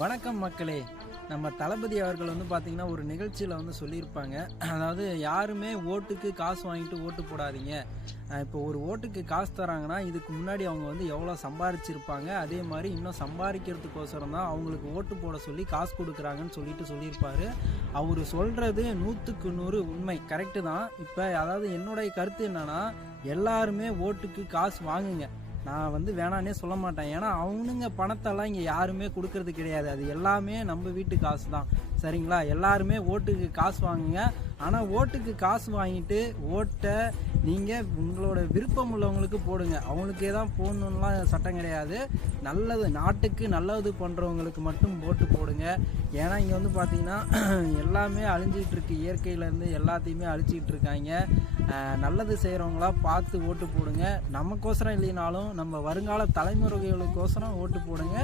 வணக்கம் மக்களே. நம்ம தளபதி அவர்கள் பார்த்தீங்கன்னா ஒரு நிகழ்ச்சியில் சொல்லியிருப்பாங்க. அதாவது யாருமே ஓட்டுக்கு காசு வாங்கிட்டு ஓட்டு போடாதீங்க. இப்போ ஒரு ஓட்டுக்கு காசு தராங்கன்னா இதுக்கு முன்னாடி அவங்க எவ்வளோ சம்பாரிச்சிருப்பாங்க, அதே மாதிரி இன்னும் சம்பாதிக்கிறதுக்கோசரம் தான் அவங்களுக்கு ஓட்டு போட சொல்லி காசு கொடுக்குறாங்கன்னு சொல்லியிருப்பார். அவர் சொல்கிறது 100க்கு 100 உண்மை, கரெக்டு தான். இப்போ அதாவது என்னுடைய கருத்து என்னன்னா, எல்லாருமே ஓட்டுக்கு காசு வாங்குங்க. நான் வேணான்னே சொல்ல மாட்டேன். ஏன்னா அவனுங்க பணத்தெல்லாம் இங்கே யாருமே கொடுக்கறது கிடையாது. அது எல்லாமே நம்ம வீட்டு காசு தான், சரிங்களா? எல்லாருமே ஓட்டுக்கு காசு வாங்குங்க. ஆனால் ஓட்டுக்கு காசு வாங்கிட்டு ஓட்டை நீங்கள் உங்களோட விருப்பம் உள்ளவங்களுக்கு போடுங்க. அவங்களுக்கே தான் போடணுன்னெலாம் சட்டம் கிடையாது. நல்லது, நாட்டுக்கு நல்லது பண்ணுறவங்களுக்கு மட்டும் ஓட்டு போடுங்க. ஏன்னா இங்கே பார்த்தீங்கன்னா எல்லாமே அழிஞ்சிக்கிட்டு இருக்கு. இயற்கையிலேருந்து எல்லாத்தையுமே அழிச்சிக்கிட்டு இருக்காங்க. நல்லது செய்கிறவங்களா பார்த்து ஓட்டு போடுங்க. நமக்கோசரம் இல்லைனாலும் நம்ம வருங்கால தலைமுறைகளுக்கோசரம் ஓட்டு போடுங்க.